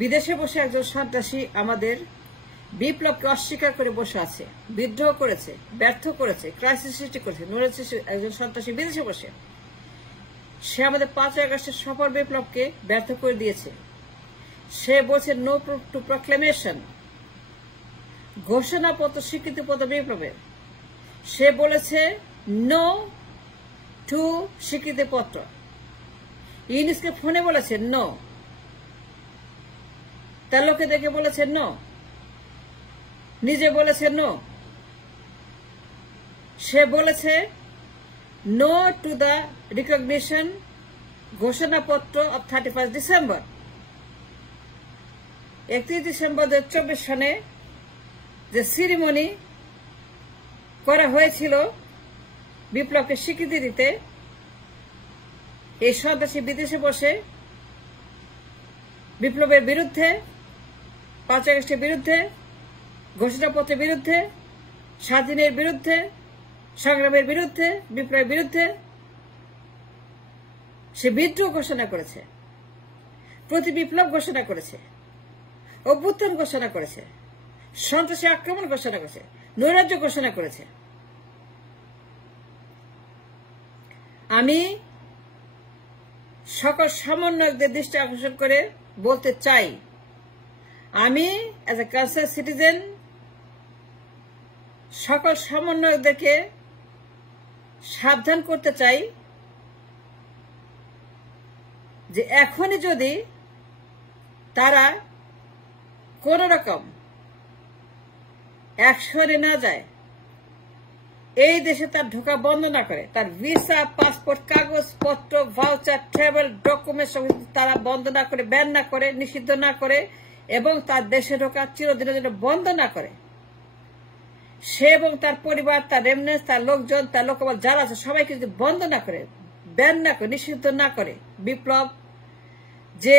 বিদেশে বসে একজন সন্ত্রাসী আমাদের বিপ্লবকে অস্বীকার করে বসে আছে, বিদ্রোহ করেছে, ব্যর্থ করেছে, ক্রাইসিস সৃষ্টি করেছে। একজন সন্ত্রাসী বিদেশে বসে সে আমাদের 5 আগস্টের সফল বিপ্লবকে ব্যর্থ করে দিয়েছে। সে বলছে নো টু প্রক্লেমেশন, ঘোষণাপত্র স্বীকৃতিপত্র বিপ্লবের। সে বলেছে নো টু স্বীকৃতিপত্র। ইউনুসকে ফোনে বলেছে নো, তার লোকে দেখে বলেছে নো, নিজে বলেছে নো। সে বলেছে নো টু দ্য রিকগনিশন ঘোষণাপত্র অব 31 ডিসেম্বর। 31 ডিসেম্বর 2024 সনে যে সিরিমনি করা হয়েছিল বিপ্লবকে স্বীকৃতি দিতে, এই সন্ত্রাসী বিদেশে বসে বিপ্লবের বিরুদ্ধে, 5 আগস্টের বিরুদ্ধে, ঘোষণাপত্রের বিরুদ্ধে, স্বাধীনের বিরুদ্ধে, সংগ্রামের বিরুদ্ধে, বিপ্লবের বিরুদ্ধে সে বিদ্রোহ ঘোষণা করেছে, প্রতি বিপ্লব ঘোষণা করেছে, অভ্যুত্থান ঘোষণা করেছে, সন্ত্রাসী আক্রমণ ঘোষণা করেছে, নৈরাজ্য ঘোষণা করেছে। আমি সকল সমন্বয়কদের দৃষ্টি আকর্ষণ করে বলতে চাই, আমি অ্যাজ এ কনসার্ন সিটিজেন সকল সমন্বয়কদেরকে সাবধান করতে চাই যে এখনই যদি তারা কোন রকম অ্যাকশনে না যায়, এই দেশে তার ঢোকা বন্ধ না করে, তার ভিসা, পাসপোর্ট, কাগজপত্র, ভাউচার, ট্রাভেল ডকুমেন্ট তারা বন্ধ না করে, ব্যান না করে, নিষিদ্ধ না করে এবং তার দেশে ঢোকা চিরদিনের জন্য বন্ধ না করে, সে এবং তার পরিবার, তার রেমনেন্স, তার লোকজন, তার লোকবল যারা আছে সবাইকে যদি বন্ধ না করে, ব্যান না করে, নিষিদ্ধ না করে, বিপ্লব যে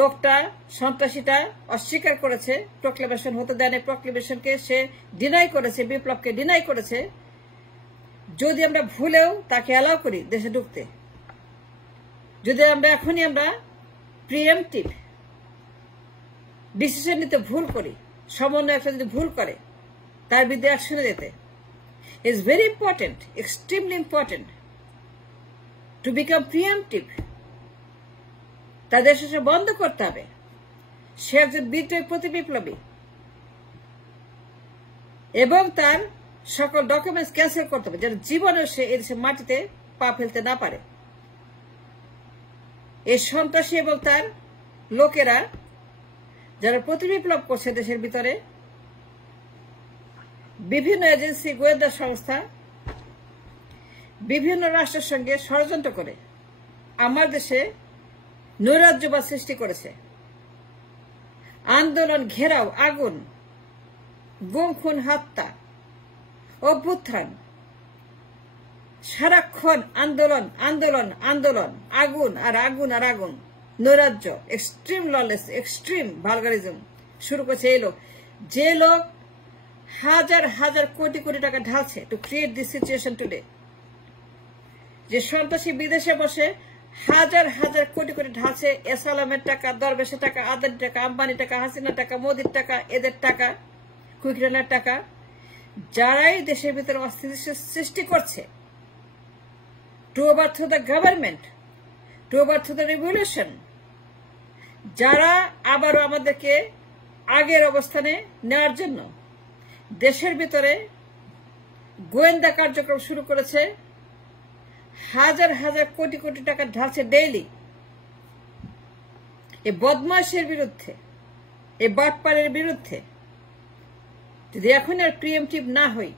লোকটা সন্ত্রাসীটা অস্বীকার করেছে, প্রক্লেমেশন হতে দেয়নি, প্রক্লেমেশনকে সে ডিনাই করেছে, বিপ্লবকে ডিনাই করেছে, যদি আমরা ভুলেও তাকে অ্যালাউ করি দেশে ঢুকতে, যদি আমরা এখনই প্রিএমপ্টিভ ডিসিশন নিতে ভুল করি, সমন্বয় একটা যদি ভুল করে তার বিরুদ্ধে অ্যাকশনে যেতে, is very important, extremely important to become preemptive. তাদের দেশে বন্ধ করতে হবে। সে একজন বিদ্রোহী প্রতি বিপ্লবী এবং তার সকল ডকুমেন্টস ক্যান্সেল করতে হবে, যেন জীবনেও সে এদেশের মাটিতে পা ফেলতে না পারে। এই সন্ত্রাসী এবং তার লোকেরা যারা প্রতি বিপ্লব করছে দেশের ভিতরে, বিভিন্ন এজেন্সি, গোয়েন্দা সংস্থা, বিভিন্ন রাষ্ট্রের সঙ্গে ষড়যন্ত্র করে আমার দেশে নৈরাজ্যবাদ সৃষ্টি করেছে। আন্দোলন, ঘেরাও, আগুন, গুম, খুন, হত্যা, অভ্যুত্থান, সারাক্ষণ আন্দোলন, আন্দোলন, আন্দোলন, আগুন আর আগুন আর আগুন, নৈরাজ্য, এক্সট্রিম ললেস, এক্সট্রিম ভালগারিজম শুরু করেছে এই লোক, যে লোক হাজার হাজার কোটি কোটি টাকা ঢালছে to create this situation today. যে সন্ত্রাসী বিদেশে বসে হাজার হাজার কোটি কোটি ঢালছে, এসালামের টাকা, দরবেশের টাকা, আদানি টাকা, আম্বানি টাকা, হাসিনার টাকা, মোদির টাকা, এদের টাকা, কুইকরানের টাকা, যারাই দেশের ভিতরে অস্থিতিশীল সৃষ্টি করছে, to overthrow the government, to overthrow the revolution, যারা আবারও আমাদেরকে আগের অবস্থানে নেওয়ার জন্য দেশের ভিতরে গোয়েন্দা কার্যক্রম শুরু করেছে, হাজার হাজার কোটি কোটি টাকা ঢালছে ডেইলি। এই বদমাশের বিরুদ্ধে, এই বাটপাড়ের বিরুদ্ধে যদি এখন আর প্রিএমপ্টিভ না হই,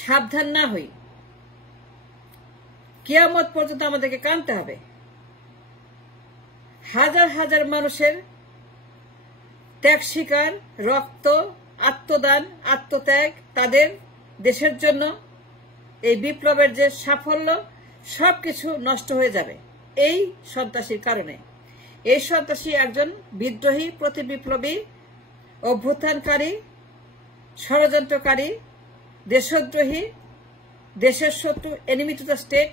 সাবধান না হই, কিয়ামত পর্যন্ত আমাদেরকে কাঁদতে হবে। হাজার হাজার মানুষের ত্যাগ স্বীকার, রক্ত, আত্মদান, আত্মত্যাগ, তাদের দেশের জন্য এই বিপ্লবের যে সাফল্য সবকিছু নষ্ট হয়ে যাবে এই সন্ত্রাসীর কারণে। এই সন্ত্রাসী একজন বিদ্রোহী, প্রতি বিপ্লবী, অভ্যুত্থানকারী, ষড়যন্ত্রকারী, দেশদ্রোহী, দেশের শত্রু, enemy to the state,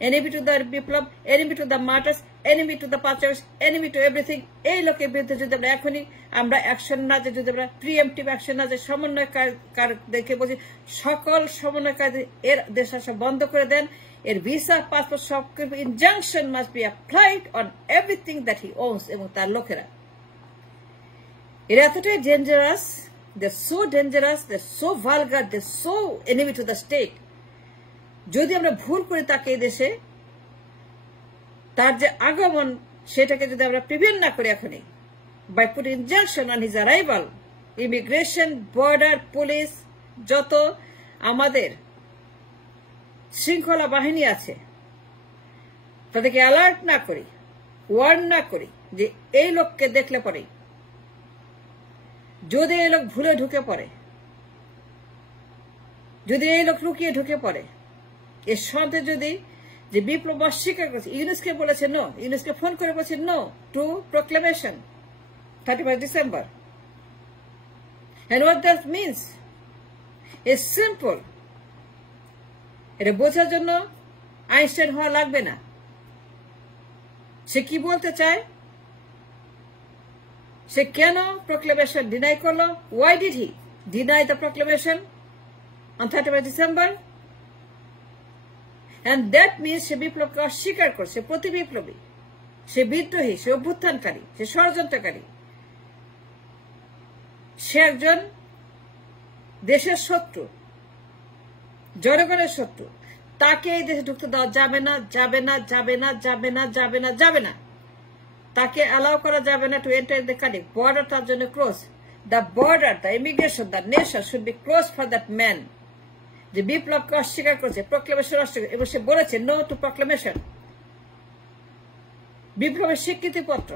enemy to the বিপ্লব, enemy to the martyrs, enemy to the patriots, enemy to everything। এই লোকের বিরুদ্ধে যদি আমরা এখনই আমরা অ্যাকশন না যে যদি আমরা প্রিএমটিভ অ্যাকশন না যে সমন্বয়কারীদেরকে বলছি সকল সমন্বয়কারী এর দেশ আসা বন্ধ করে দেন, এর ভিসা পাসপোর্ট সব injunction must be applied on everything that he owns এবং তার লোকেরা। এরা এতটাই dangerous, they so dangerous, they so vulgar, they so enemy to the state. যদি আমরা ভুল করি তাকে এই দেশে তার যে আগমন সেটাকে যদি আমরা প্রিভেন্ট না করি এখনই by put injunction on his arrival, immigration, border, police, যত আমাদের শৃঙ্খলা বাহিনী আছে তাদেরকে অ্যালার্ট না করি, ওয়ার্ন না করি যে এই লোককে দেখলে পরে যদি এই লোক ভুলে ঢুকে পড়ে, যদি এই লোক লুকিয়ে ঢুকে পড়ে, এর সাথে যদি যে বিপ্লব অস্বীকার করেছে, ইউনুসকে বলেছে নো, ইউনুসকে ফোন করে বলছে no to proclamation 31 December. And what that means is simple. এটা বোঝার জন্য আইনস্টাইন হওয়া লাগবে না। সে কি বলতে চায়, সে কেন প্রোক্লেমেশন ডিনাই করলো, why did he deny the proclamation on 31 December? And that means সে বিপ্লবকে অস্বীকার করছে, প্রতি বিপ্লবী, সে বিদ্রোহী, সে অভ্যুত্থানকারী, সে ষড়যন্ত্রকারী, সে একজন দেশের শত্রু, জনগণের শত্রু। তাকে এই দেশে ঢুকতে দেওয়া যাবে না, যাবে না, যাবে না, যাবে না, যাবে না, যাবে না। তাকে অ্যালাউ করা যাবে না to enter the country. Border তার জন্য close. The border, the immigration, the nation should be close for that man যে বিপ্লবকে অস্বীকার করেছে, প্রোক্লেমেশন অস্বীকার, এবং সে বলেছে নো টু প্রোক্লেমেশন। বিপ্লবের স্বীকৃতিপত্র,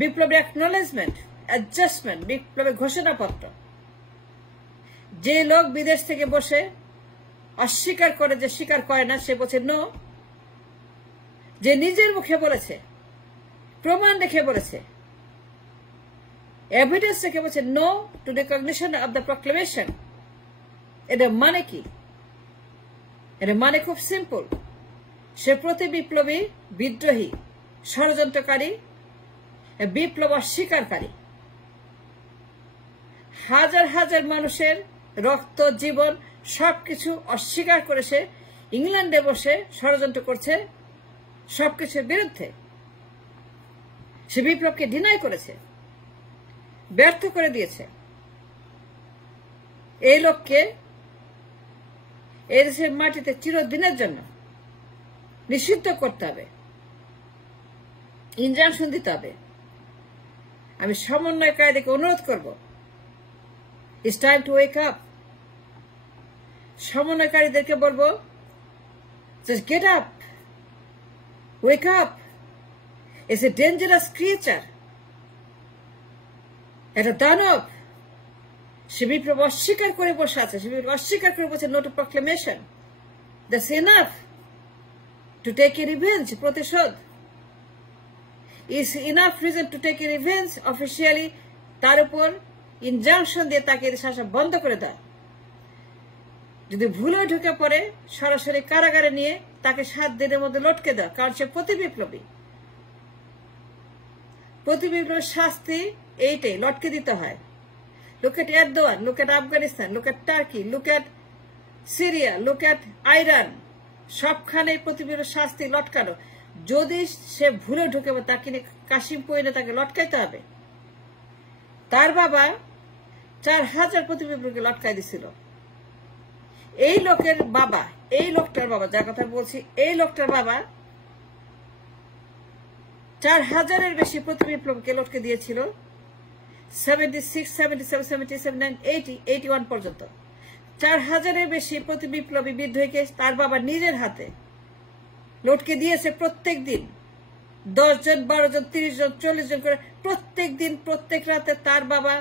বিপ্লবের অ্যাকনোলেজমেন্ট, অ্যাডজাস্টমেন্ট, বিপ্লবের ঘোষণাপত্র। যে লোক বিদেশ থেকে বসে অস্বীকার করে, যে স্বীকার করে না, সে বলছে নো, যে নিজের মুখে বলেছে, প্রমাণ রেখে বলেছে, এভিডেন্স রেখে বলছে no to recognition of the proclamation. এটা মানে কি? এটা মানে খুব সিম্পল, সে প্রতি বিপ্লবী, বিদ্রোহী, ষড়যন্ত্রকারী, বিপ্লব অস্বীকারী। হাজার হাজার মানুষের রক্ত, জীবন সবকিছু অস্বীকার করে সে ইংল্যান্ডে বসে ষড়যন্ত্র করছে সবকিছুর বিরুদ্ধে। সে বিপ্লবকে ডিনাই করেছে, ব্যর্থ করে দিয়েছে। এই লোককে এই দেশের মাটিতে চিরদিনের জন্য নিষিদ্ধ করতে হবে, ইনজাংশন দিতে হবে। আমি সমন্বয়কারীদেরকে অনুরোধ করব, it's time to wake up. সমন্বয়কারীদেরকে বলবো, just get up, wake up. It's a dangerous creature, একটা দানব। সে বিপ্লব অস্বীকার করে বসে আছে, সে বিপ্লব অস্বীকার করে বসে no to proclamation. That's enough to take a revenge, প্রতিশোধ। Is enough reason to take a revenge officially, তার উপর ইনজাংশন দিয়ে তাকে এদেশে আসা বন্ধ করে দেয়। যদি ভুলেও ঢুকে পড়ে সরাসরি কারাগারে নিয়ে তাকে 7 দিনের মধ্যে লটকে দেয়, কারণ সে প্রতি বিপ্লবী। প্রতি বিপ্লবের শাস্তি এইটাই, লটকে দিতে হয়। Look at Erdogan, look at Afghanistan, look at Turkey, look at Syria, look at Iran. সবখানে প্রতিবিপ্লবের শাস্তি লটকানো। যদি সে ভুলে ঢুকে তাকে কাশিম পইনে তাকে লটকাইতে হবে। তার বাবা 4000 প্রতিবিপ্লবকে লটকাই দিছিল। এই লোকের বাবা, এই লোকটার বাবা, যার কথা বলছি, এই লোকটার বাবা 4000-এর বেশি প্রতিবিপ্লবকে লটকে দিয়েছিল 76, 77, 77, 80, 81 পর্যন্ত। 4000-এর বেশি প্রতিবিপ্লবী বিদ্রোহীকে তার বাবা নিজের হাতে লটকে দিয়েছে প্রত্যেক দিন। 10 জন, 12 জন, 30 জন, 40 জন করে প্রত্যেক দিন, প্রত্যেক রাতে তার বাবা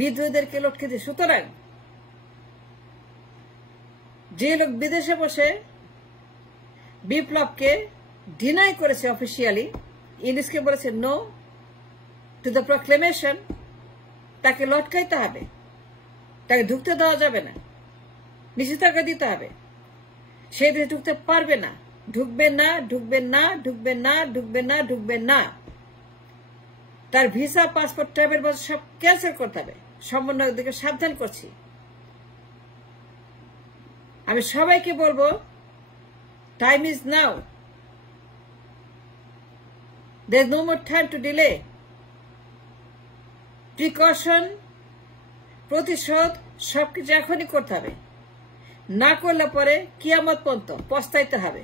বিদ্রোহীদেরকে লটকে দিয়ে। সুতরাং যে লোক বিদেশে বসে বিপ্লবকে ডিনাই করেছে অফিসিয়ালি, ইউনুসকে বলেছে নো টু দ্য প্রোক্লেমেশন, তাকে লটকাইতে হবে, তাকে ঢুকতে দেওয়া যাবে না, নিষেধাজ্ঞা দিতে হবে। সে দেশে ঢুকতে পারবে না, ঢুকবে না, ঢুকবে না, ঢুকবে না, ঢুকবে না, ঢুকবে না। তার ভিসা, পাসপোর্ট, ট্রাভেল সব ক্যান্সেল করতে হবে। সমন্বয়কদেরকে সাবধান করছি। আমি সবাইকে বলবো, time is now, there is no more time to delay. Precaution, প্রতিশোধ সবকিছু এখনই করতে হবে, না করলে পরে কিয়ামত পর্যন্ত পস্তাইতে হবে।